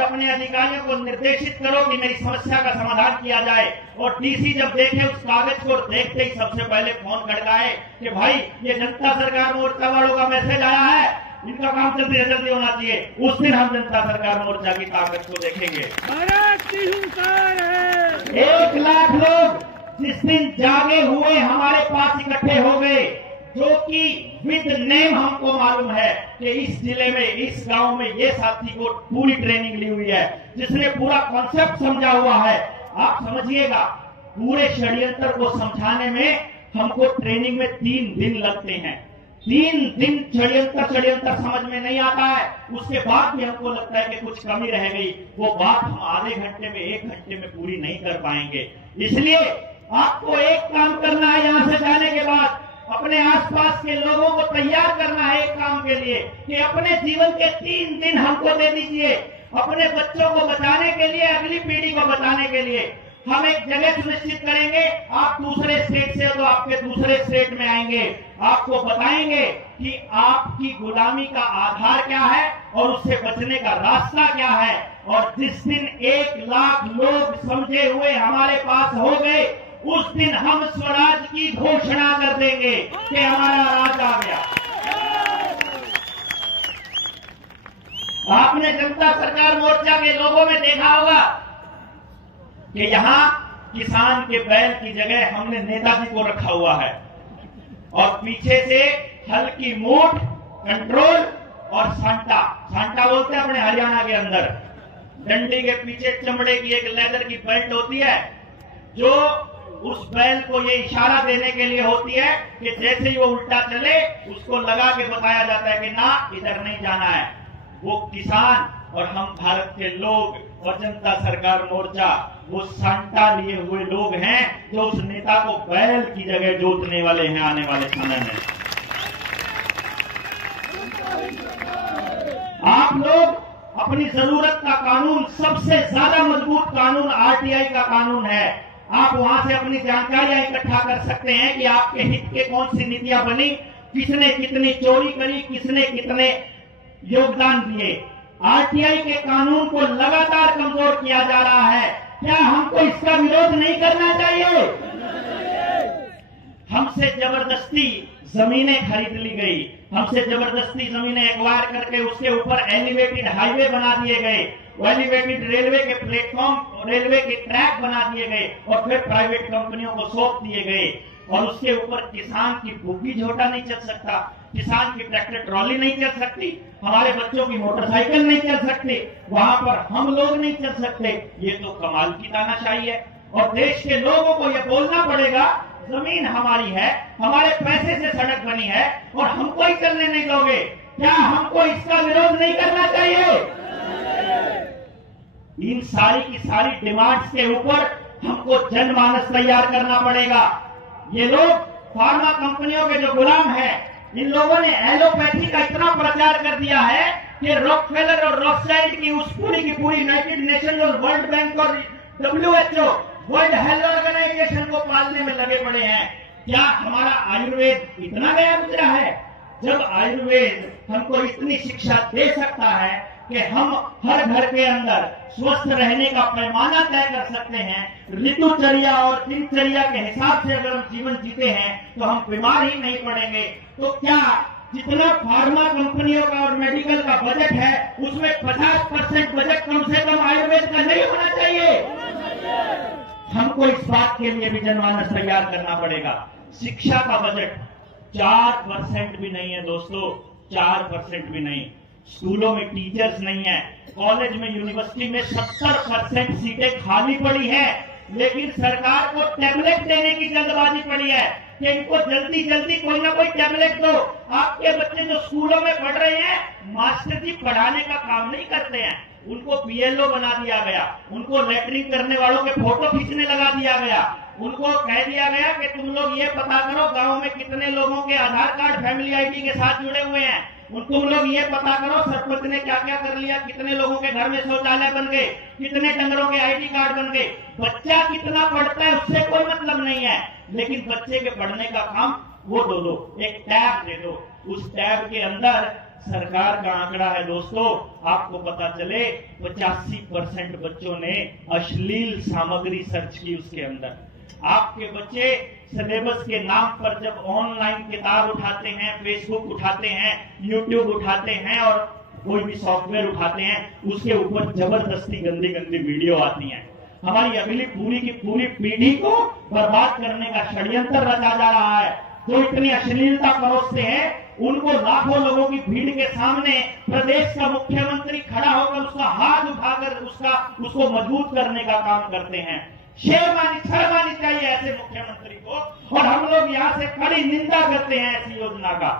अपने अधिकारियों को निर्देशित करो कि मेरी समस्या का समाधान किया जाए। और डीसी जब देखे उस कागज को देखते ही सबसे पहले फोन खड़काए कि भाई ये जनता सरकार मोर्चा वालों का मैसेज आया है, इनका काम जल्दी से जल्दी होना चाहिए। उस दिन हम जनता सरकार मोर्चा की कागज को देखेंगे। भारत की हुंकार है। 1 लाख लोग जिस दिन जागे हुए हमारे पास इकट्ठे हो गए, जो कि विद नेम हमको मालूम है कि इस जिले में, इस गांव में ये साथी को पूरी ट्रेनिंग ली हुई है, जिसने पूरा कॉन्सेप्ट समझा हुआ है। आप समझिएगा, पूरे षड्यंत्र को समझाने में हमको ट्रेनिंग में 3 दिन लगते हैं। 3 दिन षड्यंत्र समझ में नहीं आता है, उसके बाद भी हमको लगता है कि कुछ कमी रह गई। वो बात हम आधे घंटे में, 1 घंटे में पूरी नहीं कर पाएंगे। इसलिए आपको एक काम करना है, यहां से जाने के बाद अपने आसपास के लोगों को तैयार करना है एक काम के लिए कि अपने जीवन के 3 दिन हमको दे दीजिए, अपने बच्चों को बचाने के लिए, अगली पीढ़ी को बचाने के लिए। हम एक जगह सुनिश्चित करेंगे, आप दूसरे स्टेट से हो तो आपके दूसरे स्टेट में आएंगे, आपको बताएंगे कि आपकी गुलामी का आधार क्या है और उससे बचने का रास्ता क्या है। और जिस दिन 1 लाख लोग समझे हुए हमारे पास हो गए, उस दिन हम स्वराज की घोषणा कर देंगे कि हमारा राज आ गया। आपने जनता सरकार मोर्चा के लोगों में देखा होगा कि यहां किसान के बैल की जगह हमने नेताजी को रखा हुआ है और पीछे से हल्की मूठ, कंट्रोल और सांटा बोलते हैं अपने हरियाणा के अंदर। डंडी के पीछे चमड़े की एक लेदर की बेल्ट होती है, जो उस बैल को ये इशारा देने के लिए होती है कि जैसे ही वो उल्टा चले उसको लगा के बताया जाता है कि ना, इधर नहीं जाना है। वो किसान और हम भारत के लोग और जनता सरकार मोर्चा वो सांटा लिए हुए लोग हैं जो उस नेता को बैल की जगह जोतने वाले हैं आने वाले समय में। आप लोग अपनी जरूरत का कानून, सबसे ज्यादा मजबूत कानून आरटीआई का कानून है। आप वहां से अपनी जानकारियां इकट्ठा कर सकते हैं कि आपके हित के कौन सी नीतियां बनी, किसने कितनी चोरी करी, किसने कितने योगदान दिए। आरटीआई के कानून को लगातार कमजोर किया जा रहा है। क्या हमको इसका विरोध नहीं करना चाहिए? हमसे जबरदस्ती जमीनें खरीद ली गई, हमसे जबरदस्ती जमीनें एक्वायर करके उसके ऊपर एलिवेटेड हाईवे बना दिए गए, एलिवेटेड रेलवे के प्लेटफॉर्म, रेलवे के ट्रैक बना दिए गए और फिर प्राइवेट कंपनियों को सौंप दिए गए। और उसके ऊपर किसान की बुग्गी झोटा नहीं चल सकता, किसान की ट्रैक्टर ट्रॉली नहीं चल सकती, हमारे बच्चों की मोटरसाइकिल नहीं चल सकती, वहां पर हम लोग नहीं चल सकते। ये तो कमाल की तानाशाही है। और देश के लोगों को यह बोलना पड़ेगा, जमीन हमारी है, हमारे पैसे से सड़क बनी है और हमको ही चलने नहीं दोगे। क्या हमको इसका विरोध नहीं करना चाहिए? इन सारी की सारी डिमांड्स के ऊपर हमको जनमानस तैयार करना पड़ेगा। ये लोग फार्मा कंपनियों के जो गुलाम हैं, इन लोगों ने एलोपैथी का इतना प्रचार कर दिया है कि रॉकफेलर और रॉथशाइल्ड की उस पूरी की पूरी यूनाइटेड नेशन और वर्ल्ड बैंक और WHO, वर्ल्ड हेल्थ ऑर्गेनाइजेशन को पालने में लगे पड़े हैं। क्या हमारा आयुर्वेद इतना गया गुजरा है? जब आयुर्वेद हमको इतनी शिक्षा दे सकता है कि हम हर घर के अंदर स्वस्थ रहने का पैमाना तय कर सकते हैं, ऋतुचर्या और दिनचर्या के हिसाब से अगर हम जीवन जीते हैं तो हम बीमार ही नहीं पड़ेंगे, तो क्या जितना फार्मा कंपनियों का और मेडिकल का बजट है उसमें 50% बजट कम से कम आयुर्वेद का नहीं होना चाहिए? हमको इस बात के लिए भी जनमानस तैयार करना पड़ेगा। शिक्षा का बजट 4% भी नहीं है दोस्तों, 4% भी नहीं। स्कूलों में टीचर्स नहीं है, कॉलेज में, यूनिवर्सिटी में 70% सीटें खाली पड़ी है, लेकिन सरकार को टैबलेट देने की जल्दबाजी पड़ी है कि इनको जल्दी जल्दी कोई ना कोई टैबलेट दो। आपके बच्चे जो स्कूलों में पढ़ रहे हैं, मास्टर जी पढ़ाने का काम नहीं करते हैं, उनको PLO बना दिया गया, उनको लेटरिंग करने वालों के फोटो खींचने लगा दिया गया, उनको कह दिया गया कि तुम लोग ये पता करो गांव में कितने लोगों के आधार कार्ड फैमिली ID के साथ जुड़े हुए हैं, तुम लोग ये पता करो सरपंच ने क्या क्या कर लिया, कितने लोगों के घर में शौचालय बन गए, कितने डंगरों के ID कार्ड बन गए। बच्चा कितना पढ़ता है उससे कोई मतलब नहीं है, लेकिन बच्चे के पढ़ने का काम वो दो, एक टैब दे दो, उस टैब के अंदर सरकार का आंकड़ा है दोस्तों, आपको पता चले 85% बच्चों ने अश्लील सामग्री सर्च की उसके अंदर। आपके बच्चे सिलेबस के नाम पर जब ऑनलाइन किताब उठाते हैं, फेसबुक उठाते हैं, यूट्यूब उठाते हैं और कोई भी सॉफ्टवेयर उठाते हैं, उसके ऊपर जबरदस्ती गंदी गंदी वीडियो आती हैं। हमारी अगली पूरी की पूरी पीढ़ी को बर्बाद करने का षड्यंत्र रचा जा रहा है। जो इतनी अश्लीलता परोसते हैं, उनको लाखों लोगों की भीड़ के सामने प्रदेश का मुख्यमंत्री खड़ा होकर उसका हाथ उठाकर उसको मजबूत करने का काम करते हैं। शर्म आनी चाहिए ऐसे मुख्यमंत्री को। और हम लोग यहाँ से कड़ी निंदा करते हैं ऐसी योजना का।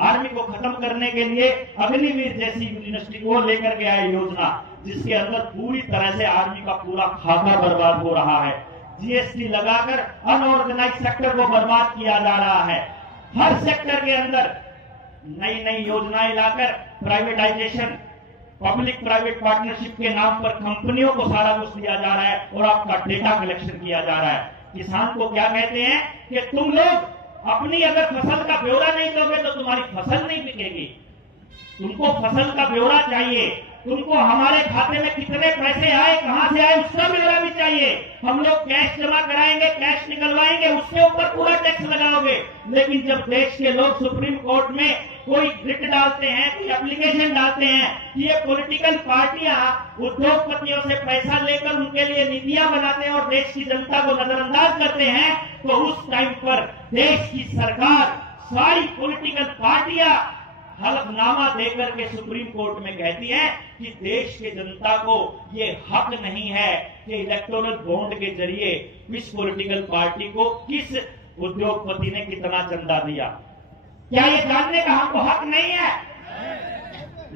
आर्मी को खत्म करने के लिए अग्निवीर जैसी यूनिवर्सिटी को लेकर के आए योजना, जिसके अंदर पूरी तरह से आर्मी का पूरा खाता बर्बाद हो रहा है। जीएसटी लगाकर अनऑर्गेनाइज सेक्टर को बर्बाद किया जा रहा है। हर सेक्टर के अंदर नई नई योजनाएं लाकर प्राइवेटाइजेशन, पब्लिक प्राइवेट पार्टनरशिप के नाम पर कंपनियों को सारा कुछ दिया जा रहा है और आपका डेटा कलेक्शन किया जा रहा है। किसान को क्या कहते हैं कि तुम लोग अपनी अगर फसल का ब्यौरा नहीं दोगे तो तुम्हारी फसल नहीं बिकेगी। तुमको फसल का ब्यौरा चाहिए, तुमको हमारे खाते में कितने पैसे आए, कहां से आए, उसका ब्यौरा भी चाहिए। हम लोग कैश जमा कराएंगे, कैश निकलवाएंगे, उसके ऊपर पूरा टैक्स लगाओगे। लेकिन जब देश के लोग सुप्रीम कोर्ट में कोई रिट डालते हैं, कोई एप्लीकेशन डालते हैं कि ये पॉलिटिकल पार्टियां उद्योगपतियों से पैसा लेकर उनके लिए नीतियां बनाते हैं और देश की जनता को नजरअंदाज करते हैं, तो उस टाइम पर देश की सरकार, सारी पॉलिटिकल पार्टियां हलफनामा देकर के सुप्रीम कोर्ट में कहती है कि देश के जनता को ये हक नहीं है कि इलेक्टोरल बॉन्ड के जरिए किस पॉलिटिकल पार्टी को किस उद्योगपति ने कितना चंदा दिया। क्या ये जानने का हमको हक नहीं है?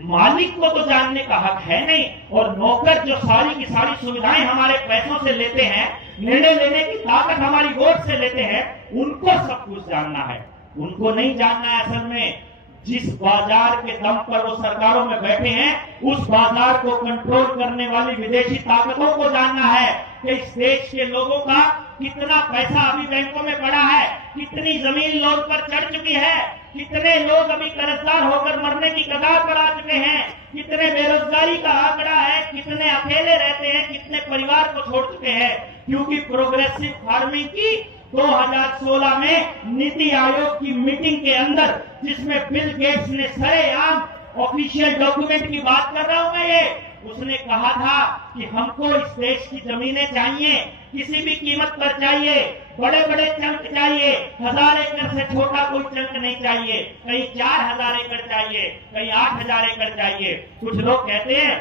मालिक को तो जानने का हक है नहीं। और नौकर जो सारी की सारी सुविधाएं हमारे पैसों से लेते हैं, निर्णय लेने की ताकत हमारी वोट से लेते हैं, उनको सब कुछ जानना है। उनको नहीं जानना है असल में जिस बाजार के दम पर वो सरकारों में बैठे हैं, उस बाजार को कंट्रोल करने वाली विदेशी ताकतों को जानना है कि इस देश के लोगों का कितना पैसा अभी बैंकों में पड़ा है, कितनी जमीन लोन पर चढ़ चुकी है, कितने लोग अभी कर्जदार होकर मरने की कगार पर आ चुके हैं, कितने बेरोजगारी का आंकड़ा है, कितने अकेले रहते हैं, कितने परिवार को छोड़ चुके हैं। क्योंकि प्रोग्रेसिव फार्मिंग की 2016 में नीति आयोग की मीटिंग के अंदर, जिसमें बिल गेट्स ने सरेआम ऑफिशियल डॉक्यूमेंट की बात कर रहा हूं मैं, ये उसने कहा था कि हमको इस देश की जमीनें चाहिए, किसी भी कीमत पर चाहिए, बड़े बड़े चंक चाहिए, 1000 एकड़ से छोटा कोई चंक नहीं चाहिए, कहीं 4000 एकड़ चाहिए, कहीं 8000 एकड़ चाहिए। कुछ लोग कहते हैं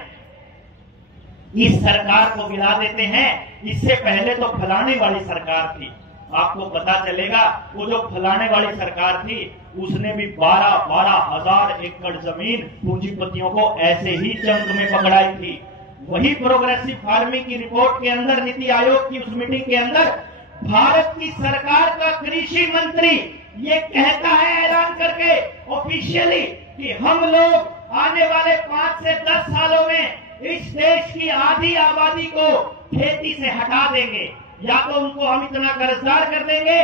इस सरकार को गिरा देते हैं, इससे पहले तो फलाने वाली सरकार थी। आपको पता चलेगा वो जो फलाने वाली सरकार थी उसने भी 12-12 हजार एकड़ जमीन पूंजीपतियों को ऐसे ही चंक में पकड़ाई थी। वही प्रोग्रेसिव फार्मिंग की रिपोर्ट के अंदर, नीति आयोग की उस मीटिंग के अंदर, भारत की सरकार का कृषि मंत्री ये कहता है ऐलान करके ऑफिशियली कि हम लोग आने वाले 5 से 10 सालों में इस देश की आधी आबादी को खेती से हटा देंगे। या तो उनको हम इतना कर्जदार कर देंगे,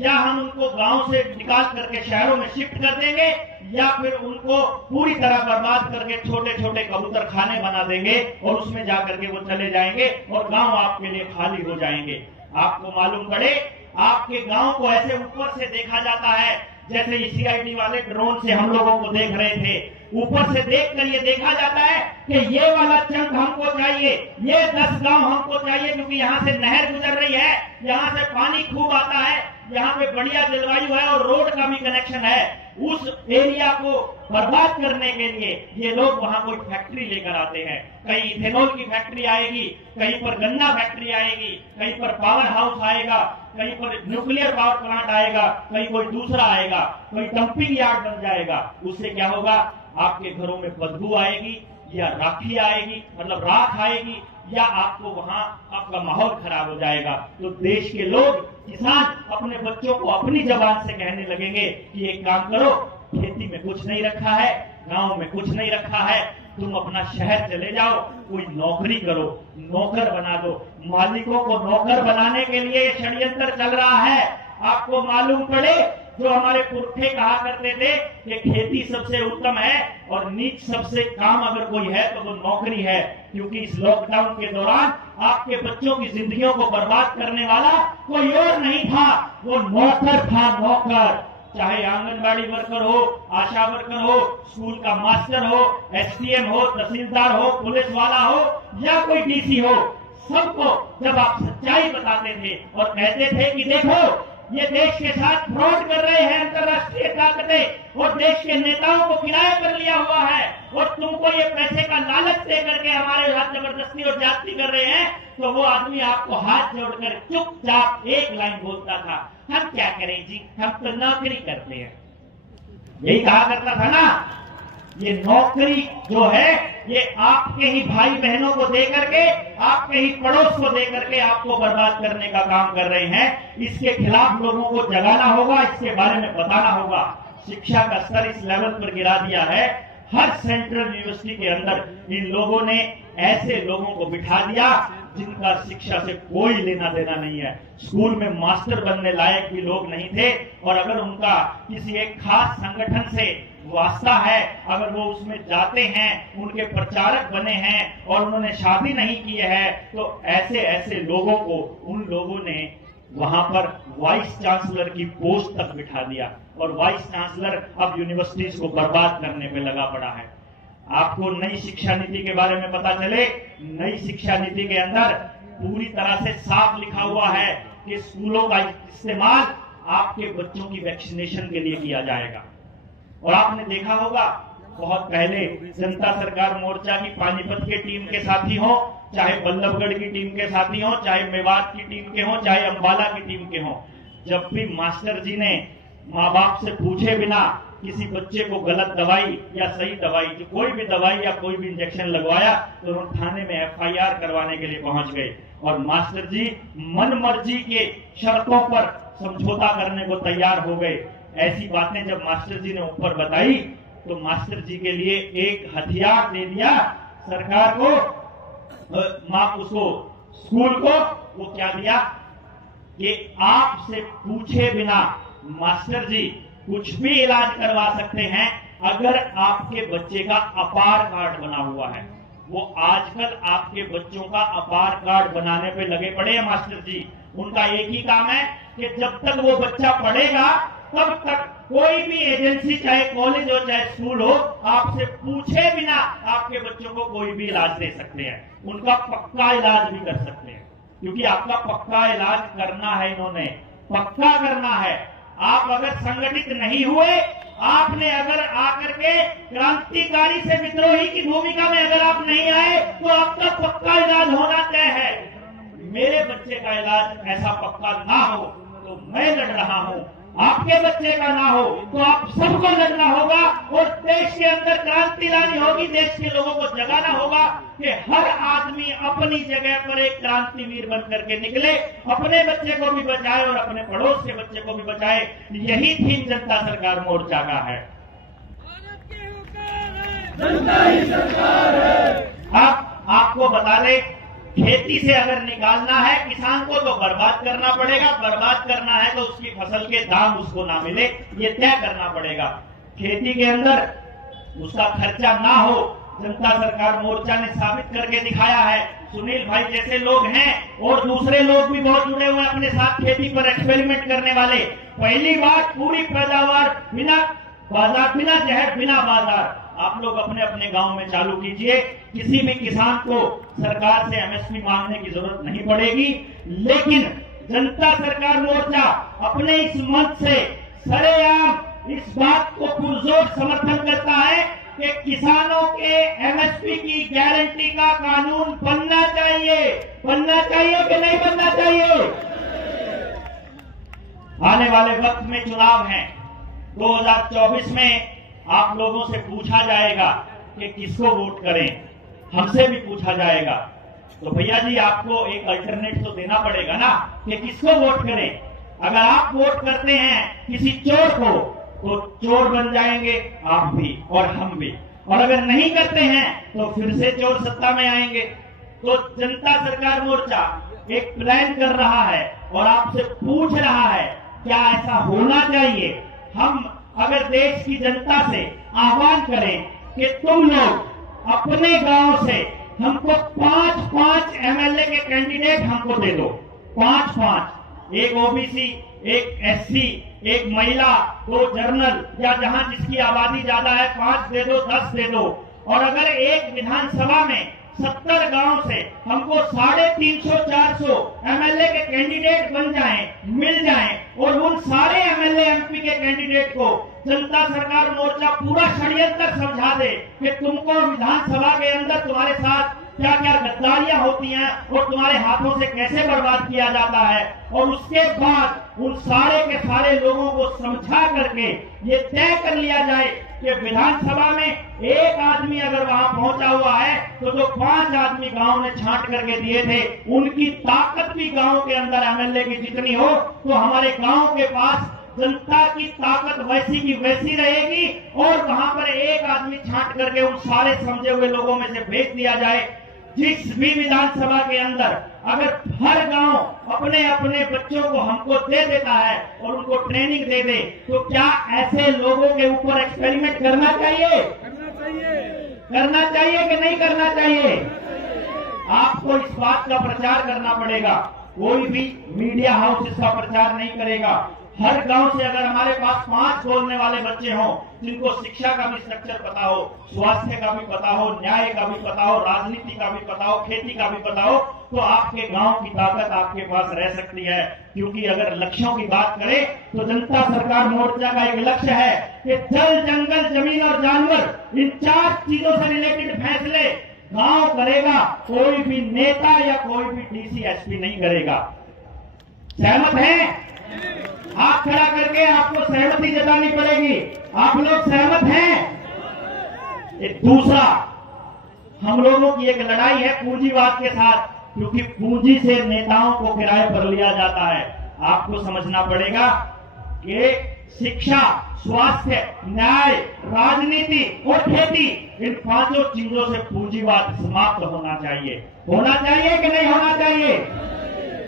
या हम उनको गांव से निकाल करके शहरों में शिफ्ट कर देंगे, या फिर उनको पूरी तरह बर्बाद करके छोटे छोटे कबूतर खाने बना देंगे और उसमें जाकर के वो चले जाएंगे और गांव आपके लिए खाली हो जाएंगे। आपको मालूम पड़े, आपके गांव को ऐसे ऊपर से देखा जाता है जैसे सीआईडी वाले ड्रोन से हम लोगों को देख रहे थे। ऊपर से देखकर ये देखा जाता है कि ये वाला चंक हमको चाहिए, ये 10 गांव हमको चाहिए, क्योंकि यहाँ से नहर गुजर रही है, यहाँ से पानी खूब आता है, यहाँ पे बढ़िया जलवायु है और रोड का भी कनेक्शन है। उस एरिया को बर्बाद करने के लिए ये लोग वहां कोई फैक्ट्री लेकर आते हैं। कहीं इथेनॉल की फैक्ट्री आएगी, कहीं पर गन्ना फैक्ट्री आएगी, कहीं पर पावर हाउस आएगा, कहीं पर न्यूक्लियर पावर प्लांट आएगा, कहीं कोई दूसरा आएगा, कोई डंपिंग यार्ड बन जाएगा। उससे क्या होगा, आपके घरों में बदबू आएगी या राखी आएगी, मतलब राख आएगी, या आपको वहां आपका माहौल खराब हो जाएगा। तो देश के लोग, किसान अपने बच्चों को अपनी जबान से कहने लगेंगे कि एक काम करो, खेती में कुछ नहीं रखा है, गांव में कुछ नहीं रखा है, तुम अपना शहर चले जाओ, कोई नौकरी करो, नौकर बना दो। मालिकों को नौकर बनाने के लिए षड्यंत्र चल रहा है। आपको मालूम पड़े, जो हमारे पुरखे कहा करते थे कि खेती सबसे उत्तम है और नीच सबसे काम अगर कोई है तो वो नौकरी है, क्योंकि इस लॉकडाउन के दौरान आपके बच्चों की जिंदगियों को बर्बाद करने वाला कोई और नहीं था, वो नौकर था, नौकर। चाहे आंगनबाड़ी वर्कर हो, आशा वर्कर हो, स्कूल का मास्टर हो, एसडीएम हो, तहसीलदार हो, पुलिस वाला हो या कोई डीसी हो, सबको जब आप सच्चाई बताते थे और कहते थे कि देखो ये देश के साथ फ्रॉड कर रहे हैं अंतर्राष्ट्रीय ताकतें और देश के नेताओं को किराया पर लिया हुआ है और तुमको ये पैसे का लालच दे करके हमारे साथ जबरदस्ती और जाति कर रहे हैं, तो वो आदमी आपको हाथ जोड़कर चुपचाप एक लाइन बोलता था, हम क्या करें जी, हम तो नौकरी करते हैं। यही कहा करता था ना। ये नौकरी जो है ये आपके ही भाई बहनों को दे करके, आपके ही पड़ोस को दे करके आपको बर्बाद करने का काम कर रहे हैं। इसके खिलाफ लोगों को जगाना होगा, इसके बारे में बताना होगा। शिक्षा का स्तर इस लेवल पर गिरा दिया है, हर सेंट्रल यूनिवर्सिटी के अंदर इन लोगों ने ऐसे लोगों को बिठा दिया जिनका शिक्षा से कोई लेना देना नहीं है। स्कूल में मास्टर बनने लायक भी लोग नहीं थे और अगर उनका किसी एक खास संगठन से वास्ता है, अगर वो उसमें जाते हैं, उनके प्रचारक बने हैं और उन्होंने शादी नहीं की है, तो ऐसे ऐसे लोगों को उन लोगों ने वहां पर वाइस चांसलर की पोस्ट तक बिठा दिया और वाइस चांसलर अब यूनिवर्सिटीज को बर्बाद करने पे लगा पड़ा है। आपको नई शिक्षा नीति के बारे में पता चले, नई शिक्षा नीति के अंदर पूरी तरह से साफ लिखा हुआ है कि स्कूलों का इस्तेमाल आपके बच्चों की वैक्सीनेशन के लिए किया जाएगा। और आपने देखा होगा बहुत पहले जनता सरकार मोर्चा की पानीपत के टीम के साथी हो, चाहे बल्लभगढ़ की टीम के साथी हो, चाहे मेवात की टीम के हो, चाहे अंबाला की टीम के हो, जब भी मास्टर जी ने माँ बाप से पूछे बिना किसी बच्चे को गलत दवाई या सही दवाई, जो कोई भी दवाई या कोई भी इंजेक्शन लगवाया, तो उन्होंने थाने में एफआईआर करवाने के लिए पहुंच गए और मास्टर जी मन मर्जी के शर्तों पर समझौता करने को तैयार हो गए। ऐसी बातें जब मास्टर जी ने ऊपर बताई तो मास्टर जी के लिए एक हथियार दे दिया सरकार को, उसको स्कूल को। वो क्या दिया कि आपसे पूछे बिना मास्टर जी कुछ भी इलाज करवा सकते हैं अगर आपके बच्चे का अपार कार्ड बना हुआ है। वो आजकल आपके बच्चों का अपार कार्ड बनाने पे लगे पड़े हैं मास्टर जी। उनका एक ही काम है कि जब तक वो बच्चा पढ़ेगा तब तक कोई भी एजेंसी, चाहे कॉलेज हो चाहे स्कूल हो, आपसे पूछे बिना आपके बच्चों को कोई भी इलाज दे सकते हैं। उनका पक्का इलाज भी कर सकते हैं, क्योंकि आपका पक्का इलाज करना है, इन्होंने पक्का करना है। आप अगर संगठित नहीं हुए, आपने अगर आकर के क्रांतिकारी से विद्रोही की भूमिका में अगर आप नहीं आए, तो आपका पक्का इलाज होना तय है। मेरे बच्चे का इलाज ऐसा पक्का ना हो तो मैं लड़ रहा हूं, आपके बच्चे का ना हो तो आप सबको लड़ना होगा और देश के अंदर क्रांति लानी होगी। देश के लोगों को जगाना होगा कि हर आदमी अपनी जगह पर एक क्रांतिवीर बन करके निकले, अपने बच्चे को भी बचाए और अपने पड़ोस के बच्चे को भी बचाए। यही थीम जनता सरकार मोर्चा का है। जनता ही सरकार है। अब आपको बता दें, खेती से अगर निकालना है किसान को तो बर्बाद करना पड़ेगा, बर्बाद करना है तो उसकी फसल के दाम उसको ना मिले, ये तय करना पड़ेगा। खेती के अंदर उसका खर्चा ना हो, जनता सरकार मोर्चा ने साबित करके दिखाया है। सुनील भाई जैसे लोग हैं और दूसरे लोग भी बहुत जुड़े हुए हैं अपने साथ खेती पर एक्सपेरिमेंट करने वाले। पहली बार पूरी पैदावार बिना बाजार, बिना जहर, बिना बाजार, आप लोग अपने अपने गांव में चालू कीजिए। किसी भी किसान को सरकार से एमएसपी मांगने की जरूरत नहीं पड़ेगी। लेकिन जनता सरकार मोर्चा अपने इस मंच से सरेआम इस बात को पुरजोर समर्थन करता है कि किसानों के एमएसपी की गारंटी का कानून बनना चाहिए। बनना चाहिए कि नहीं बनना चाहिए? आने वाले वक्त में चुनाव है, 2024 में आप लोगों से पूछा जाएगा कि किसको वोट करें, हमसे भी पूछा जाएगा। तो भैया जी आपको एक अल्टरनेट तो देना पड़ेगा ना कि किसको वोट करें। अगर आप वोट करते हैं किसी चोर को तो चोर बन जाएंगे आप भी और हम भी, और अगर नहीं करते हैं तो फिर से चोर सत्ता में आएंगे। तो जनता सरकार मोर्चा एक प्लान कर रहा है और आपसे पूछ रहा है क्या ऐसा होना चाहिए। हम अगर देश की जनता से आह्वान करें कि तुम लोग अपने गांव से हमको 5-5 एमएलए के कैंडिडेट हमको दे दो, 5-5, एक ओबीसी, एक एससी, एक महिला, 2 जनरल, या जहां जिसकी आबादी ज्यादा है 5 दे दो, 10 दे दो। और अगर एक विधानसभा में 70 गांव से हमको 350-400 एमएलए के कैंडिडेट बन जाएं, मिल जाएं, और उन सारे एमएलए एमपी के कैंडिडेट को जनता सरकार मोर्चा पूरा षड्यंत्र समझा दे कि तुमको विधानसभा के अंदर तुम्हारे साथ क्या क्या गद्दारियां होती हैं और तुम्हारे हाथों से कैसे बर्बाद किया जाता है, और उसके बाद उन सारे के सारे लोगों को समझा करके ये तय कर लिया जाए कि विधानसभा में एक आदमी अगर वहां पहुंचा हुआ है तो जो 5 आदमी गांव ने छांट करके दिए थे उनकी ताकत भी गांव के अंदर एमएलए की जितनी हो, तो हमारे गांव के पास जनता की ताकत वैसी की वैसी रहेगी। और वहां पर एक आदमी छांट करके उन सारे समझे हुए लोगों में से भेज दिया जाए। जिस भी विधानसभा के अंदर अगर हर गांव अपने अपने बच्चों को हमको दे देता है और उनको ट्रेनिंग दे दे, तो क्या ऐसे लोगों के ऊपर एक्सपेरिमेंट करना चाहिए? करना चाहिए कि नहीं करना चाहिए? आपको इस बात का प्रचार करना पड़ेगा। कोई भी मीडिया हाउस इसका प्रचार नहीं करेगा। हर गांव से अगर हमारे पास 5 बोलने वाले बच्चे हों, जिनको शिक्षा का भी स्ट्रक्चर पता हो, स्वास्थ्य का भी पता हो, न्याय का भी पता हो, राजनीति का भी पता हो, खेती का भी पता हो, तो आपके गांव की ताकत आपके पास रह सकती है। क्योंकि अगर लक्ष्यों की बात करें तो जनता सरकार मोर्चा का एक लक्ष्य है कि जल, जंगल, जमीन और जानवर, इन 4 चीजों से रिलेटेड फैसले गांव करेगा, कोई भी नेता या कोई भी डीसी एसपी नहीं करेगा। सहमत हैं? हाथ खड़ा करके आपको सहमति जतानी पड़ेगी। आप लोग सहमत हैं? एक दूसरा, हम लोगों की एक लड़ाई है पूंजीवाद के साथ, क्योंकि पूंजी से नेताओं को किराए पर लिया जाता है। आपको समझना पड़ेगा कि शिक्षा, स्वास्थ्य, न्याय, राजनीति और खेती, इन 5 चीजों से पूंजीवाद समाप्त होना चाहिए। होना चाहिए कि नहीं होना चाहिए?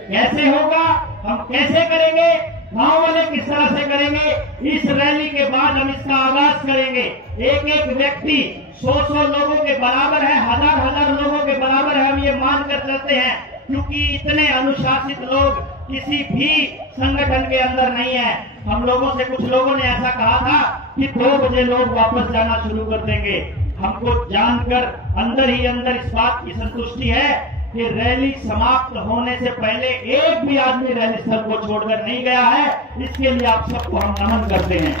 कैसे होगा? हम कैसे करेंगे? गांव वाले किस तरह से करेंगे? इस रैली के बाद हम इसका आगाज करेंगे। एक एक व्यक्ति 100-100 लोगों के बराबर है, 1000-1000 लोगों के बराबर है, हम ये मानकर चलते हैं, क्योंकि इतने अनुशासित लोग किसी भी संगठन के अंदर नहीं है। हम लोगों से कुछ लोगों ने ऐसा कहा था कि 2 बजे लोग वापस जाना शुरू कर देंगे। हमको जानकर अंदर ही अंदर इस बात की संतुष्टि है कि रैली समाप्त होने से पहले एक भी आदमी रैली स्थल को छोड़कर नहीं गया है। इसके लिए आप सबको हम नमन करते हैं।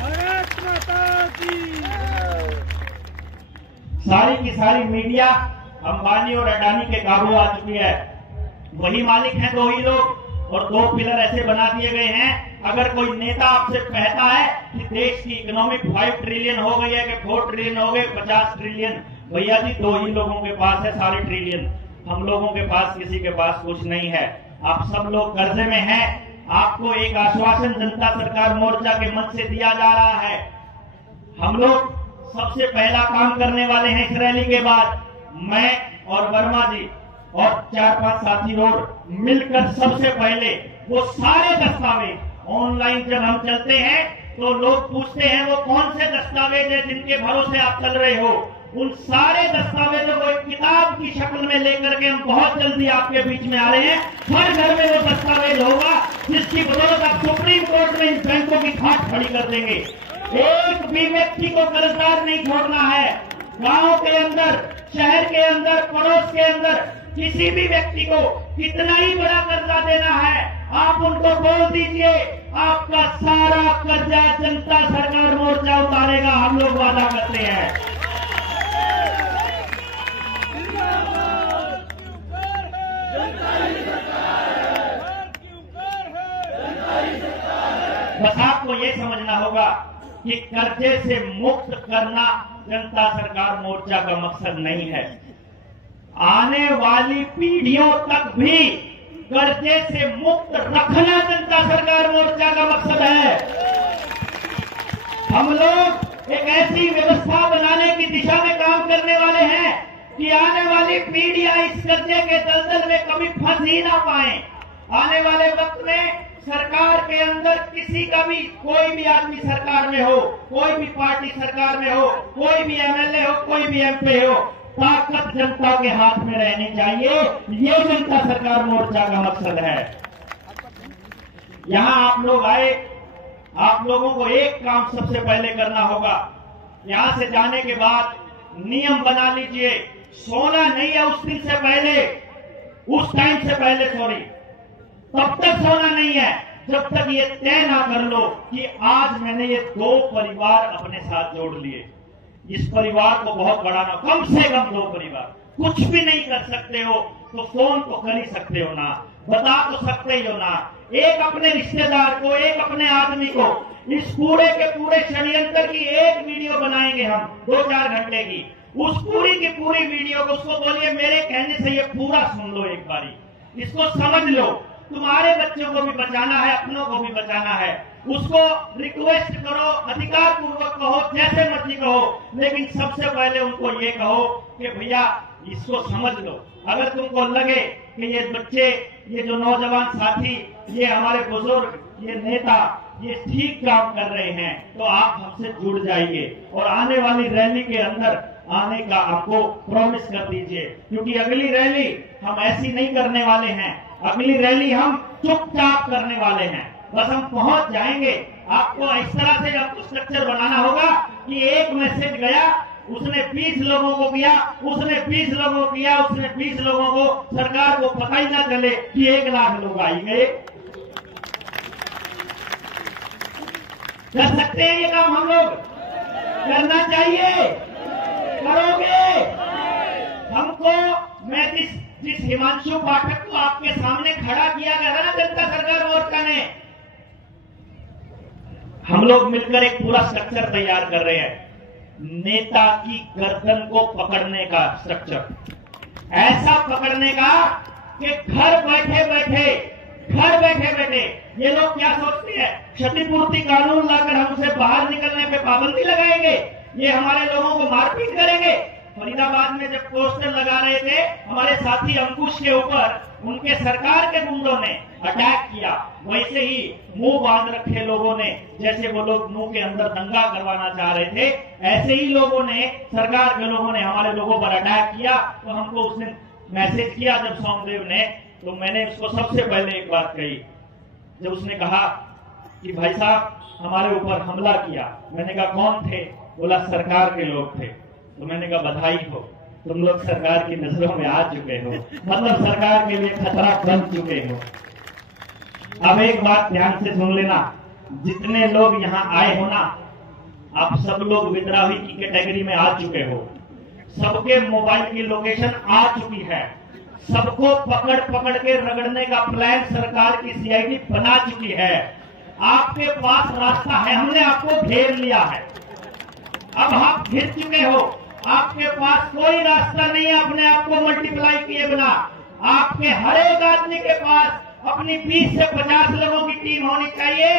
सारी की सारी मीडिया अंबानी और अडानी के काबू आ चुकी है। वही मालिक हैं 2 ही लोग, और 2 पिलर ऐसे बना दिए गए हैं। अगर कोई नेता आपसे कहता है कि देश की इकोनॉमी 5 ट्रिलियन हो गई है कि 4 ट्रिलियन हो गए, 50 ट्रिलियन, भैया जी 2 ही लोगों के पास है सारे ट्रिलियन। हम लोगों के पास किसी के पास कुछ नहीं है। आप सब लोग कर्जे में हैं। आपको एक आश्वासन जनता सरकार मोर्चा के मंच से दिया जा रहा है। हम लोग सबसे पहला काम करने वाले हैं इस रैली के बाद, मैं और वर्मा जी और 4-5 साथी और मिलकर सबसे पहले वो सारे दस्तावेज ऑनलाइन जब हम चलते हैं तो लोग पूछते हैं वो कौन से दस्तावेज है जिनके भरोसे आप चल रहे हो। उन सारे दस्तावेजों को एक किताब की शक्ल में लेकर के हम बहुत जल्दी आपके बीच में आ रहे हैं। हर घर में वो दस्तावेज होगा जिसकी बदौलत आप सुप्रीम कोर्ट में इन बैंकों की खाट खड़ी कर देंगे। एक भी व्यक्ति को कर्जदार नहीं छोड़ना है। गांव के अंदर, शहर के अंदर, पड़ोस के अंदर किसी भी व्यक्ति को कितना ही बड़ा कर्जा देना है, आप उनको बोल दीजिए, आपका सारा कर्जा जनता सरकार मोर्चा उतारेगा। हम लोग वादा करते हैं। बस आपको ये समझना होगा कि कर्जे से मुक्त करना जनता सरकार मोर्चा का मकसद नहीं है। आने वाली पीढ़ियों तक भी कर्जे से मुक्त रखना जनता सरकार मोर्चा का मकसद है। हम लोग एक ऐसी व्यवस्था बनाने की दिशा में काम करने वाले हैं कि आने वाली पीढ़ियां इस कर्जे के दलदल में कभी फंस ही ना पाए। आने वाले वक्त में सरकार के अंदर किसी का भी कोई भी आदमी सरकार में हो, कोई भी पार्टी सरकार में हो, कोई भी एमएलए हो, कोई भी एमपी हो, ताकत जनता के हाथ में रहनी चाहिए। ये जनता सरकार मोर्चा का मकसद है। यहां आप लोग आए, आप लोगों को एक काम सबसे पहले करना होगा। यहां से जाने के बाद नियम बना लीजिए, सोना नहीं है उस दिन से पहले, उस टाइम से पहले सॉरी, तब तक सोना नहीं है जब तक ये तय ना कर लो कि आज मैंने ये 2 परिवार अपने साथ जोड़ लिए। इस परिवार को बहुत बढ़ाना, कम से कम 2 परिवार। कुछ भी नहीं कर सकते हो तो फोन तो कर ही सकते हो ना, बता तो सकते ही हो ना। एक अपने रिश्तेदार को, एक अपने आदमी को, इस पूरे के पूरे षड्यंत्र की एक वीडियो बनाएंगे हम 2-4 घंटे की। उस पूरी की पूरी वीडियो को उसको बोलिए मेरे कहने से ये पूरा सुन लो, एक बारी इसको समझ लो। तुम्हारे बच्चों को भी बचाना है, अपनों को भी बचाना है। उसको रिक्वेस्ट करो, अधिकार पूर्वक कहो, जैसे मर्जी कहो, लेकिन सबसे पहले उनको ये कहो कि भैया इसको समझ लो। अगर तुमको लगे कि ये बच्चे, ये जो नौजवान साथी, ये हमारे बुजुर्ग, ये नेता, ये ठीक काम कर रहे हैं तो आप हमसे जुड़ जाइए और आने वाली रैली के अंदर आने का आपको प्रॉमिस कर दीजिए, क्योंकि अगली रैली हम ऐसी नहीं करने वाले हैं। अगली रैली हम चुपचाप करने वाले हैं। बस हम पहुंच जाएंगे। आपको इस तरह से आपको स्ट्रक्चर बनाना होगा कि एक मैसेज गया, उसने 20 लोगों को किया, उसने 20 लोगों को किया, उसने 20 लोगों को, सरकार को पता ही ना चले कि 1 लाख लोग आई गए। कर सकते हैं ये काम हम लोग, करना चाहिए, करोगे। हमको, मैं जिस हिमांशु पाठक को आपके सामने खड़ा किया गया था ना जनता सरकार मोर्चा ने, हम लोग मिलकर एक पूरा स्ट्रक्चर तैयार कर रहे हैं। नेता की गर्दन को पकड़ने का स्ट्रक्चर, ऐसा पकड़ने का कि घर बैठे बैठे ये लोग क्या सोचते हैं, क्षतिपूर्ति कानून लाकर हमसे बाहर निकलने पे पाबंदी लगाएंगे, ये हमारे लोगों को मारपीट करेंगे। फरीदाबाद में जब पोस्टर लगा रहे थे हमारे साथी अंकुश के ऊपर, उनके सरकार के गुंडों ने अटैक किया। वैसे ही मुंह बांध रखे लोगों ने, जैसे वो लोग मुंह के अंदर दंगा करवाना चाह रहे थे, ऐसे ही लोगों ने, सरकार के लोगों ने हमारे लोगों पर अटैक किया। तो हमको उसने मैसेज किया जब सोमदेव ने, तो मैंने उसको सबसे पहले एक बात कही। जब उसने कहा कि भाई साहब हमारे ऊपर हमला किया, मैंने कहा कौन थे? बोला सरकार के लोग थे। तो मैंने कहा बधाई हो, तुम लोग सरकार की नजरों में आ चुके हो, मतलब सरकार के लिए खतरा बन चुके हो। अब एक बात ध्यान से सुन लेना, जितने लोग यहाँ आए हो ना, आप सब लोग विद्रोही की कैटेगरी में आ चुके हो। सबके मोबाइल की लोकेशन आ चुकी है, सबको पकड़ पकड़ के रगड़ने का प्लान सरकार की सीआईडी बना चुकी है। आपके पास रास्ता है, हमने आपको घेर लिया है, अब आप घिर चुके हो। आपके पास कोई रास्ता नहीं है अपने आप को मल्टीप्लाई किए बिना। आपके हर एक आदमी के पास अपनी 20 से 50 लोगों की टीम होनी चाहिए,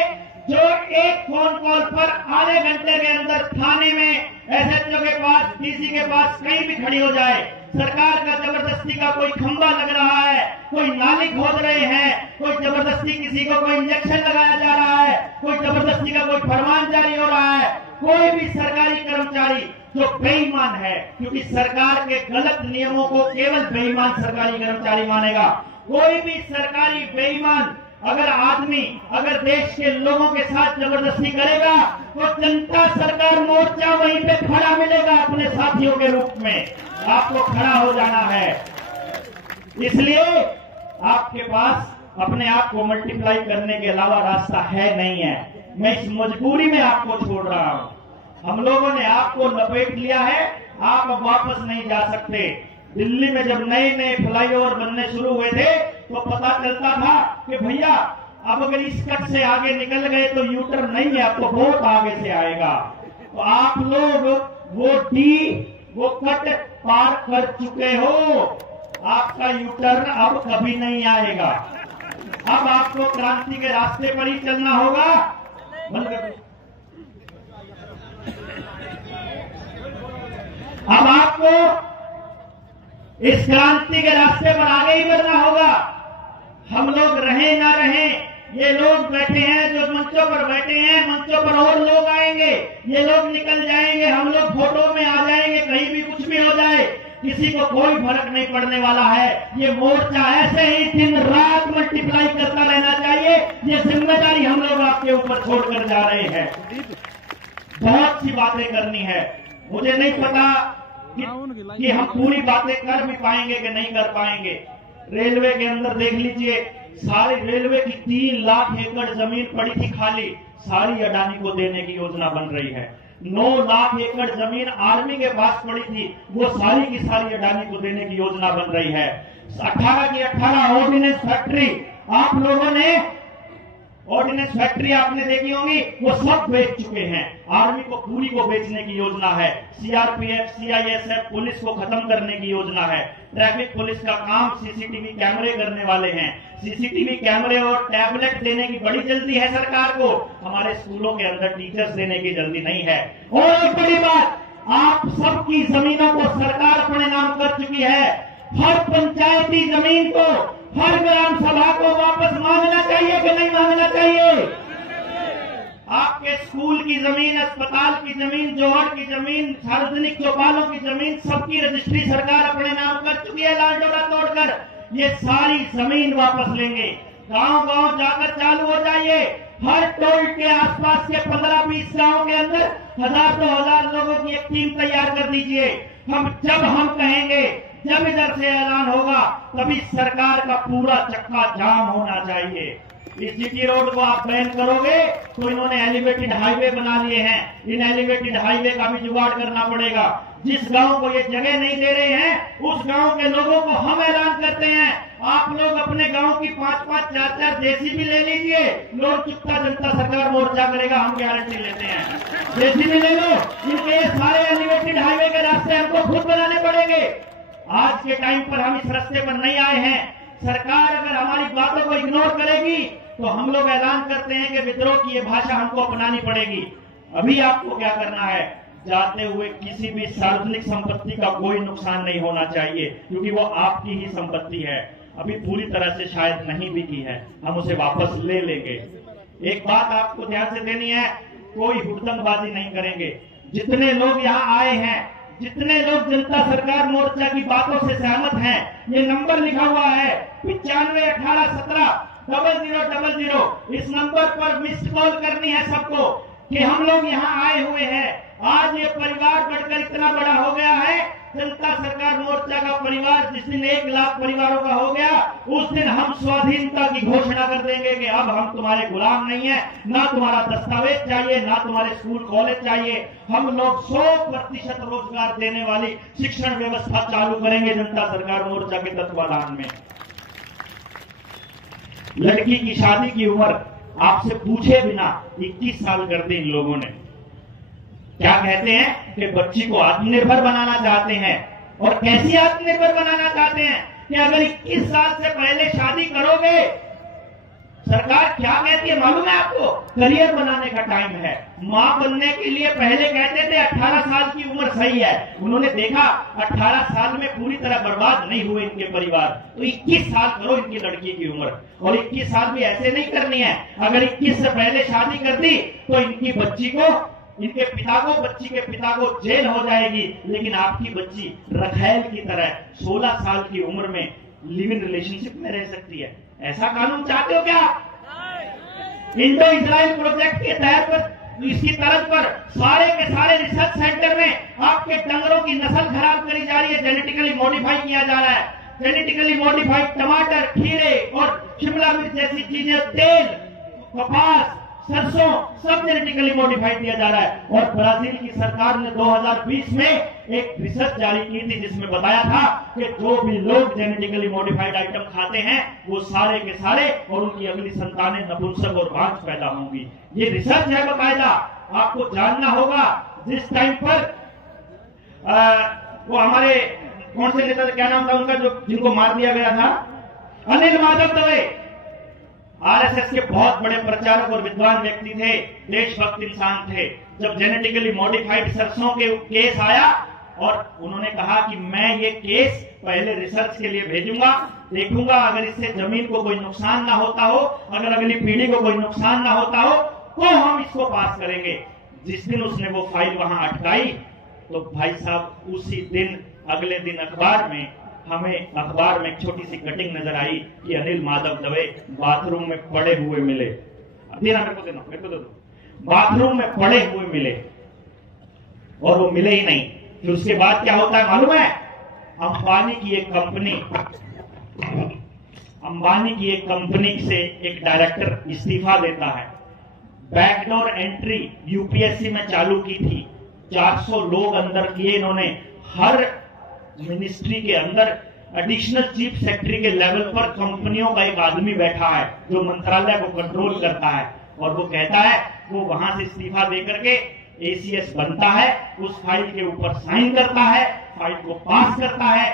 जो एक फोन कॉल पर आधे घंटे के अंदर थाने में, एसएचओ के पास, डीसी के पास कहीं भी खड़ी हो जाए। सरकार का जबरदस्ती का कोई खंभा लग रहा है, कोई नाली खोद रहे हैं, कोई जबरदस्ती किसी को कोई इंजेक्शन लगाया जा रहा है, कोई जबरदस्ती का कोई फरमान जारी हो रहा है, कोई भी सरकारी कर्मचारी जो बेईमान है, क्योंकि सरकार के गलत नियमों को केवल बेईमान सरकारी कर्मचारी मानेगा। कोई भी सरकारी बेईमान अगर आदमी अगर देश के लोगों के साथ जबरदस्ती करेगा तो जनता सरकार मोर्चा वहीं पे खड़ा मिलेगा अपने साथियों के रूप में। आपको खड़ा हो जाना है, इसलिए आपके पास अपने आप को मल्टीप्लाई करने के अलावा रास्ता है नहीं है। मैं इस मजबूरी में आपको छोड़ रहा हूं। हम लोगों ने आपको लपेट लिया है, आप अब वापस नहीं जा सकते। दिल्ली में जब नए नए फ्लाईओवर बनने शुरू हुए थे तो पता चलता था कि भैया अब अगर इस कट से आगे निकल गए तो यूटर्न नहीं है, अब तो बहुत आगे से आएगा। तो आप लोग वो कट पार कर चुके हो, आपका यूटर्न अब कभी नहीं आएगा। अब आपको क्रांति के रास्ते पर ही चलना होगा। अब आपको इस क्रांति के रास्ते पर आगे ही बढ़ना होगा। हम लोग रहें ना रहें, ये लोग बैठे हैं जो मंचों पर बैठे हैं, मंचों पर और लोग आएंगे, ये लोग निकल जाएंगे, हम लोग फोटो में आ जाएंगे, कहीं भी कुछ भी हो जाए, किसी को कोई फर्क नहीं पड़ने वाला है। ये मोर्चा ऐसे ही दिन रात मल्टीप्लाई करता रहना चाहिए। ये जिम्मेदारी हम लोग आपके ऊपर छोड़कर जा रहे हैं। बहुत सी बातें करनी है, मुझे नहीं पता कि हम पूरी बातें कर भी पाएंगे कि नहीं कर पाएंगे। रेलवे के अंदर देख लीजिए, सारी रेलवे की 3 लाख एकड़ जमीन पड़ी थी खाली, सारी अडानी को देने की योजना बन रही है। 9 लाख एकड़ जमीन आर्मी के पास पड़ी थी, वो सारी की सारी अडानी को देने की योजना बन रही है। 18 की 18 ऑर्डिनेंस फैक्ट्री आप लोगों ने, ऑर्डिनेंस फैक्ट्री आपने देखी होंगी, वो सब बेच चुके हैं। आर्मी को पूरी को बेचने की योजना है। सीआरपीएफ, सीआईएसएफ, पुलिस को खत्म करने की योजना है। ट्रैफिक पुलिस का काम सीसीटीवी कैमरे करने वाले हैं। सीसीटीवी कैमरे और टैबलेट देने की बड़ी जल्दी है सरकार को, हमारे स्कूलों के अंदर टीचर्स देने की जल्दी नहीं है। और एक बड़ी बात, आप सबकी जमीनों को सरकार अपने नाम कर चुकी है। हर पंचायती जमीन को, हर ग्राम सभा को वापस मांगना चाहिए कि नहीं मांगना चाहिए? आपके स्कूल की जमीन, अस्पताल की जमीन, जोहड़ की जमीन, सार्वजनिक चौपालों की जमीन, सबकी रजिस्ट्री सरकार अपने नाम कर चुकी है लाल डोरा तोड़कर। ये सारी जमीन वापस लेंगे। गांव गांव जाकर चालू हो जाइए। हर टोल के आसपास के 15-20 गांव के अंदर 1000-2000 लोगों की एक टीम तैयार कर दीजिए। जब हम कहेंगे, जब इधर से ऐलान होगा, तभी सरकार का पूरा चक्का जाम होना चाहिए। इस जीटी रोड को आप बैन करोगे तो इन्होंने एलिवेटेड हाईवे बना लिए हैं। इन एलिवेटेड हाईवे का भी जुगाड़ करना पड़ेगा। जिस गांव को ये जगह नहीं दे रहे हैं, उस गांव के लोगों को हम ऐलान करते हैं, आप लोग अपने गांव की 5-5, 4-4 जेसीबी ले लीजिए। लोग चुपता जनता सरकार मोर्चा करेगा, हम गारंटी लेते हैं। जेसीबी ले लो, इनके सारे एलिवेटेड हाईवे के रास्ते हमको खुद बनाने पड़ेंगे। आज के टाइम पर हम इस रास्ते पर नहीं आए हैं। सरकार अगर हमारी बातों को इग्नोर करेगी तो हम लोग ऐलान करते हैं कि विद्रोह की ये भाषा हमको अपनानी पड़ेगी। अभी आपको क्या करना है, जाते हुए किसी भी सार्वजनिक संपत्ति का कोई नुकसान नहीं होना चाहिए, क्योंकि वो आपकी ही संपत्ति है। अभी पूरी तरह से शायद नहीं बिकी है, हम उसे वापस ले लेंगे। एक बात आपको ध्यान से देनी है, कोई हुड़दंगबाजी नहीं करेंगे। जितने लोग यहाँ आए हैं, जितने लोग जनता सरकार मोर्चा की बातों से सहमत हैं, ये नंबर लिखा हुआ है 9518170000। इस नंबर पर मिस्ड कॉल करनी है सबको कि हम लोग यहाँ आए हुए हैं। आज ये परिवार बढ़कर इतना बड़ा हो गया है, जनता सरकार मोर्चा का परिवार जिस दिन 1 लाख परिवारों का हो गया, उस दिन हम स्वाधीनता की घोषणा कर देंगे कि अब हम तुम्हारे गुलाम नहीं है, ना तुम्हारा दस्तावेज चाहिए, ना तुम्हारे स्कूल कॉलेज चाहिए। हम लोग 100% रोजगार देने वाली शिक्षण व्यवस्था चालू करेंगे जनता सरकार मोर्चा के तत्वाधान में। लड़की की शादी की उम्र आपसे पूछे बिना 21 साल कर दी इन लोगों ने। क्या कहते हैं कि बच्ची को आत्मनिर्भर बनाना चाहते हैं। और कैसी आत्मनिर्भर बनाना चाहते हैं कि अगर 21 साल से पहले शादी करोगे, सरकार क्या कहती है मालूम है आपको? करियर बनाने का टाइम है। मां बनने के लिए पहले कहते थे 18 साल की उम्र सही है। उन्होंने देखा 18 साल में पूरी तरह बर्बाद नहीं हुए इनके परिवार, तो 21 साल करो इनकी लड़की की उम्र। और 21 साल भी ऐसे नहीं करनी है। अगर 21 से पहले शादी कर दी तो इनकी बच्ची को, इनके पिता को, बच्ची के पिता को जेल हो जाएगी। लेकिन आपकी बच्ची रखैल की तरह 16 साल की उम्र में लिव इन रिलेशनशिप में रह सकती है। ऐसा कानून चाहते हो क्या? इंडो इजराइल प्रोजेक्ट के तहत पर, इसकी तर्ज पर सारे के सारे रिसर्च सेंटर में आपके डंगरों की नस्ल खराब करी जा रही है, जेनेटिकली मॉडिफाई किया जा रहा है। जेनेटिकली मॉडिफाइड टमाटर, खीरे और शिमला मिर्च जैसी चीजें, तेल, कपास, सरसों, सब जेनेटिकली मॉडिफाइड किया जा रहा है। और ब्राजील की सरकार ने 2020 में एक रिसर्च जारी की थी जिसमें बताया था कि जो भी लोग जेनेटिकली मॉडिफाइड आइटम खाते हैं वो सारे के सारे और उनकी अगली संतानें नपुंसक और बांझ पैदा होंगी। ये रिसर्च है बकायदा, आपको जानना होगा। जिस टाइम पर वो हमारे कौन से नेता, क्या नाम था उनका, जो जिनको मार दिया गया था, अनिल माधव दवे, आरएसएस के बहुत बड़े प्रचारक और विद्वान व्यक्ति थे, देशभक्त इंसान थे। जब जेनेटिकली मॉडिफाइड सरसों के केस आया और उन्होंने कहा कि मैं ये केस पहले रिसर्च के लिए भेजूंगा, देखूंगा अगर इससे जमीन को कोई नुकसान ना होता हो, अगर अगली पीढ़ी को कोई नुकसान ना होता हो तो हम इसको पास करेंगे। जिस दिन उसने वो फाइल वहां अटकाई तो भाई साहब उसी दिन अगले दिन हमें अखबार में एक छोटी सी कटिंग नजर आई कि अनिल माधव दवे बाथरूम में पड़े हुए मिले। मेरे को दो बाथरूम में पड़े हुए मिले और वो मिले ही नहीं। फिर उसके बाद क्या होता है मालूम है? अंबानी की एक कंपनी से एक डायरेक्टर इस्तीफा देता है। बैकडोर एंट्री यूपीएससी में चालू की थी, 400 लोग अंदर किए इन्होंने। हर मिनिस्ट्री के अंदर एडिशनल चीफ सेक्रेटरी के लेवल पर कंपनियों का एक आदमी बैठा है जो मंत्रालय को कंट्रोल करता है, और वो कहता है वो वहां से इस्तीफा देकर के एसीएस बनता है, उस फाइल के ऊपर साइन करता है, फाइल को पास करता है,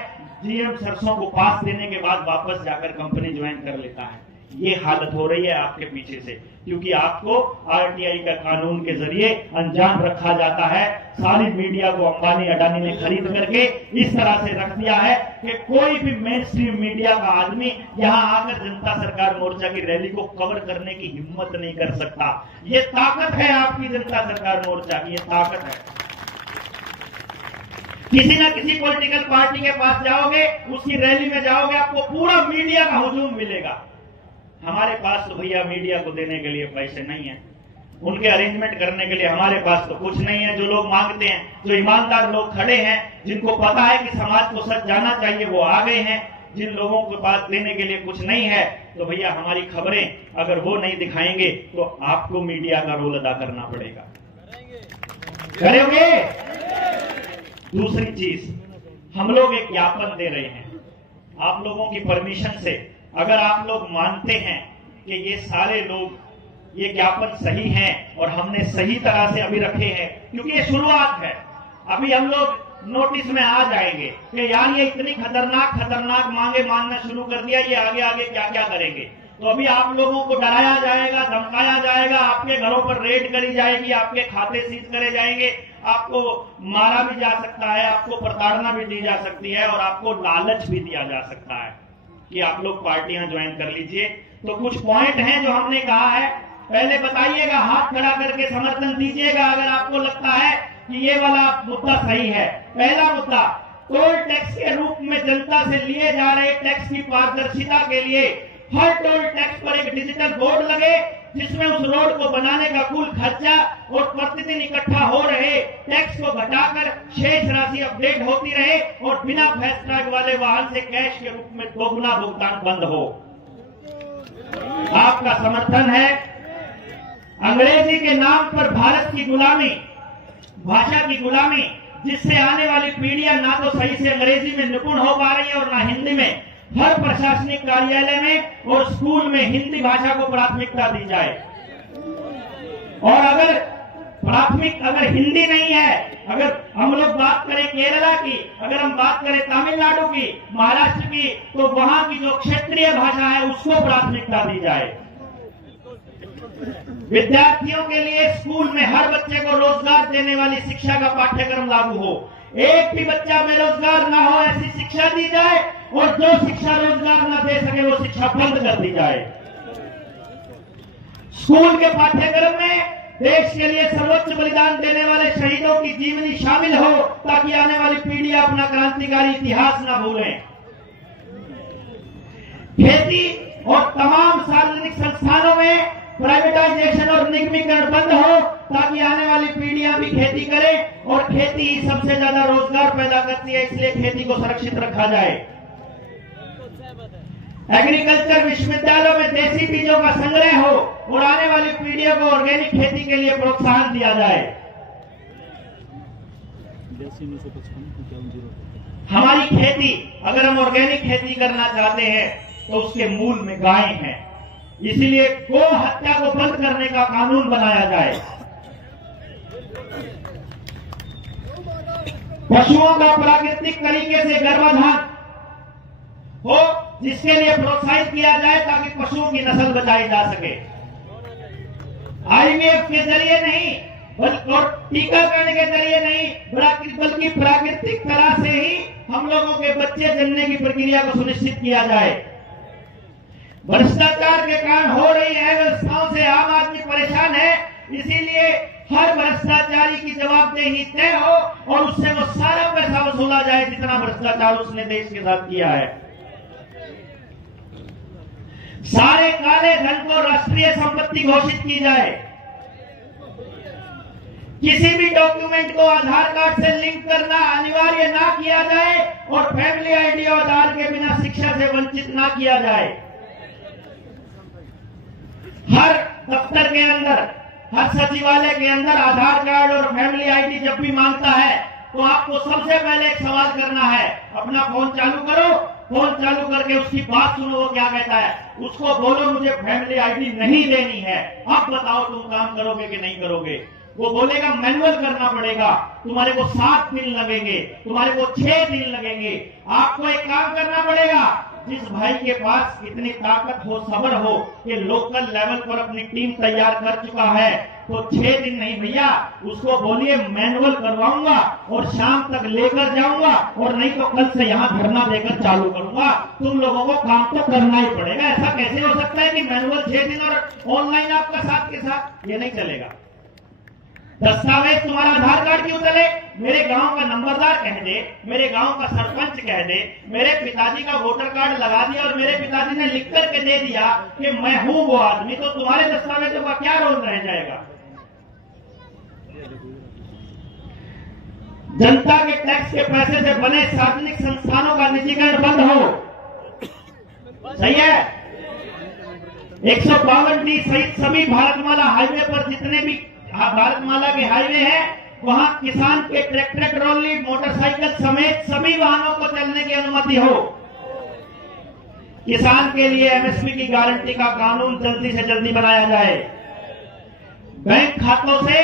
जीएम सरसों को पास देने के बाद वापस जाकर कंपनी ज्वाइन कर लेता है। ये हालत हो रही है आपके पीछे से, क्योंकि आपको आरटीआई का कानून के जरिए अनजान रखा जाता है। सारी मीडिया को अंबानी अडानी ने खरीद करके इस तरह से रख दिया है कि कोई भी मेन स्ट्रीम मीडिया का आदमी यहां आकर जनता सरकार मोर्चा की रैली को कवर करने की हिम्मत नहीं कर सकता। ये ताकत है आपकी जनता सरकार मोर्चा की, ये ताकत है। किसी ना किसी पॉलिटिकल पार्टी के पास जाओगे, उसकी रैली में जाओगे, आपको पूरा मीडिया का हुजूम मिलेगा। हमारे पास तो भैया मीडिया को देने के लिए पैसे नहीं है, उनके अरेंजमेंट करने के लिए हमारे पास तो कुछ नहीं है। जो लोग मांगते हैं, जो ईमानदार लोग खड़े हैं, जिनको पता है कि समाज को सच जाना चाहिए, वो आ गए हैं। जिन लोगों के पास देने के लिए कुछ नहीं है, तो भैया हमारी खबरें अगर वो नहीं दिखाएंगे तो आपको मीडिया का रोल अदा करना पड़ेगा। करोगे? दूसरी चीज, हम लोग एक ज्ञापन दे रहे हैं आप लोगों की परमिशन से। अगर आप लोग मानते हैं कि ये सारे लोग ये ज्ञापन सही हैं और हमने सही तरह से अभी रखे हैं, क्योंकि ये शुरुआत है, अभी हम लोग नोटिस में आ जाएंगे कि यार ये इतनी खतरनाक मांगे मानना शुरू कर दिया, ये आगे आगे क्या क्या करेंगे। तो अभी आप लोगों को डराया जाएगा, धमकाया जाएगा, आपके घरों पर रेड करी जाएगी, आपके खाते सीज करे जाएंगे, आपको मारा भी जा सकता है, आपको प्रताड़ना भी दी जा सकती है और आपको लालच भी दिया जा सकता है कि आप लोग पार्टियां ज्वाइन कर लीजिए। तो कुछ पॉइंट हैं जो हमने कहा है, पहले बताइएगा, हाथ खड़ा करके समर्थन दीजिएगा अगर आपको लगता है कि ये वाला मुद्दा सही है। पहला मुद्दा, टोल टैक्स के रूप में जनता से लिए जा रहे टैक्स की पारदर्शिता के लिए हर टोल टैक्स पर एक डिजिटल बोर्ड लगे, जिसमें उस रोड को बनाने का कुल खर्चा और प्रतिदिन इकट्ठा हो रहे टैक्स को घटाकर शेष राशि अपडेट होती रहे और बिना फास्टैग वाले वाहन से कैश के रूप में दोगुना भुगतान बंद हो। आपका समर्थन है। अंग्रेजी के नाम पर भारत की गुलामी, भाषा की गुलामी, जिससे आने वाली पीढ़ियां ना तो सही से अंग्रेजी में निपुण हो पा रही है और ना हिंदी में। हर प्रशासनिक कार्यालय में और स्कूल में हिंदी भाषा को प्राथमिकता दी जाए। और अगर हिंदी नहीं है, अगर हम लोग बात करें केरला की, अगर हम बात करें तमिलनाडु की, महाराष्ट्र की, तो वहां की जो क्षेत्रीय भाषा है उसको प्राथमिकता दी जाए। विद्यार्थियों के लिए स्कूल में हर बच्चे को रोजगार देने वाली शिक्षा का पाठ्यक्रम लागू हो। एक भी बच्चा बेरोजगार ना हो, ऐसी शिक्षा दी जाए और जो शिक्षा रोजगार न दे सके वो शिक्षा बंद कर दी जाए। स्कूल के पाठ्यक्रम में देश के लिए सर्वोच्च बलिदान देने वाले शहीदों की जीवनी शामिल हो, ताकि आने वाली पीढ़ियां अपना क्रांतिकारी इतिहास न भूलें। खेती और तमाम सार्वजनिक संस्थानों में प्राइवेटाइजेशन और निगमीकरण बंद हो, ताकि आने वाली पीढ़ियां भी खेती करें, और खेती ही सबसे ज्यादा रोजगार पैदा करती है, इसलिए खेती को सुरक्षित रखा जाए। एग्रीकल्चर विश्वविद्यालयों में देसी बीजों का संग्रह हो और आने वाली पीढ़ियों को ऑर्गेनिक खेती के लिए प्रोत्साहन दिया जाए। हमारी खेती, अगर हम ऑर्गेनिक खेती करना चाहते हैं तो उसके मूल में गाय हैं, इसीलिए गो हत्या को बंद करने का कानून बनाया जाए। पशुओं का प्राकृतिक तरीके से गर्भाधान हो, जिसके लिए प्रोत्साहित किया जाए ताकि पशुओं की नस्ल बचाई जा सके। आईवीएफ के जरिए नहीं और टीकाकरण के जरिए नहीं बल्कि प्राकृतिक तरह से ही हम लोगों के बच्चे जन्मने की प्रक्रिया को सुनिश्चित किया जाए। भ्रष्टाचार के कारण हो रही अव्यवस्थाओं से आम आदमी परेशान है, इसीलिए हर भ्रष्टाचारी की जवाबदेही तय हो और उससे वो सारा पैसा वसूला जाए जितना भ्रष्टाचार उसने देश के साथ किया है। सारे काले धन को राष्ट्रीय संपत्ति घोषित की जाए। किसी भी डॉक्यूमेंट को आधार कार्ड से लिंक करना अनिवार्य ना किया जाए और फैमिली आईडी और आधार के बिना शिक्षा से वंचित ना किया जाए। हर दफ्तर के अंदर, हर सचिवालय के अंदर आधार कार्ड और फैमिली आईडी जब भी मांगता है तो आपको सबसे पहले एक सवाल करना है, अपना फोन चालू करो, फोन चालू करके उसकी बात सुनो, वो क्या कहता है। उसको बोलो मुझे फैमिली आईडी नहीं देनी है, अब बताओ तुम काम करोगे कि नहीं करोगे। वो बोलेगा मैनुअल करना पड़ेगा, तुम्हारे को 7 दिन लगेंगे, तुम्हारे को 6 दिन लगेंगे। आपको एक काम करना पड़ेगा, जिस भाई के पास इतनी ताकत हो, सब्र हो कि लोकल लेवल पर अपनी टीम तैयार कर चुका है, तो 6 दिन नहीं भैया, उसको बोलिए मैनुअल करवाऊंगा और शाम तक लेकर जाऊंगा, और नहीं तो कल से यहां धरना देकर चालू करूंगा। तुम लोगों को काम तो करना ही पड़ेगा। ऐसा कैसे हो सकता है कि मैनुअल 6 दिन और ऑनलाइन आपका साथ के साथ? ये नहीं चलेगा। दस्तावेज तुम्हारा आधार कार्ड क्यों चले? मेरे गांव का नंबरदार कह दे, मेरे गांव का सरपंच कह दे, मेरे पिताजी का वोटर कार्ड लगा दिया और मेरे पिताजी ने लिख करके दे दिया कि मैं हूं वो आदमी, तो तुम्हारे दस्तावेजों का क्या रोल रह जाएगा? जनता के टैक्स के पैसे से बने सार्वजनिक संस्थानों का निजीकरण बंद हो। सही है। 152D सहित सभी भारतमाला हाईवे पर जितने भी भारतमाला के हाईवे हैं, वहां किसान के ट्रैक्टर, ट्रॉली, मोटरसाइकिल समेत सभी वाहनों को चलने की अनुमति हो। किसान के लिए एमएसपी की गारंटी का कानून जल्दी से जल्दी बनाया जाए। बैंक खातों से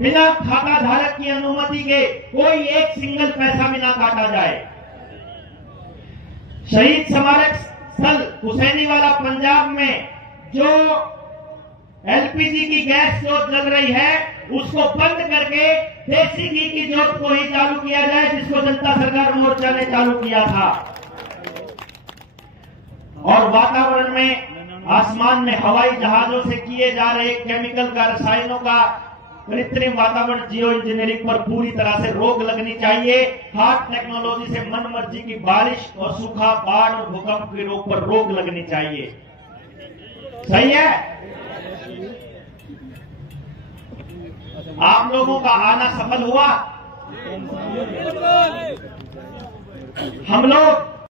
बिना खाता धारक की अनुमति के कोई एक सिंगल पैसा भी ना काटा जाए। शहीद स्मारक स्थल हुसैनीवाला पंजाब में जो एलपीजी की गैस जो जल रही है, उसको बंद करके देसी घी की जोत को ही चालू किया जाए, जिसको जनता सरकार मोर्चा ने चालू किया था। और वातावरण में, आसमान में हवाई जहाजों से किए जा रहे केमिकल का, रसायनों का, कृत्रिम वातावरण, जियो इंजीनियरिंग पर पूरी तरह से रोक लगनी चाहिए। हार्ड टेक्नोलॉजी से मन मर्जी की बारिश और सूखा, बाढ़ और भूकंप के रोग पर रोक लगनी चाहिए। सही है। आप लोगों का आना सफल हुआ। हम लोग